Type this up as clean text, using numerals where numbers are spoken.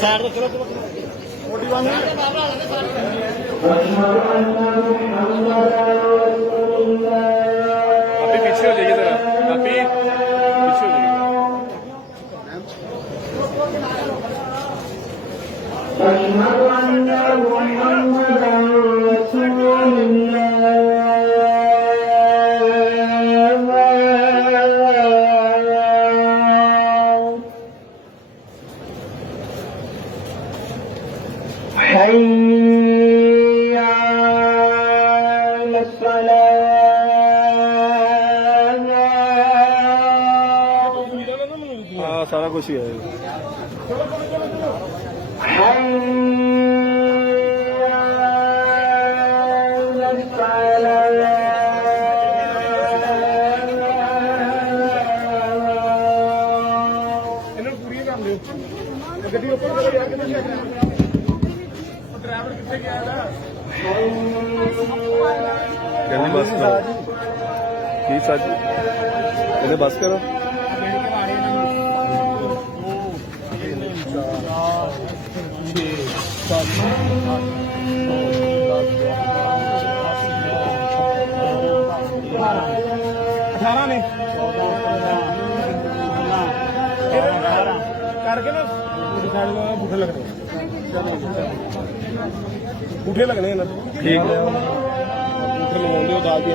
side ਤੇ ਚਲੋ ਮੋਟੀ ਬੰਦ ਆਪੀ ਪਿੱਛੇ ਹੋ ਜਾਈਏ जरा ਆਪੀ ਪਿੱਛੇ ਹੋ ਜਾਈਏ حي على الصلاة हाँ सारा कुछ ही है حي على الصلاة ਇਹਨਾਂ ਨੂੰ ਪੂਰੀ ਕਰ ਲਿਓ ਗੱਡੀ ਉੱਪਰ ਕਰੋ ਯਾਰ ਕਿੱਥੇ ਚੱਕ ਰਿਹਾ ਡਰਾਈਵਰ ਕਿੱਥੇ ਗਿਆ ਇਹਦਾ जल्दी बस करो की साजी पहले बस करो अठारह ने करके ना बूठे लगने बूठे लगने ना ठीक बूठे लगाने दाल की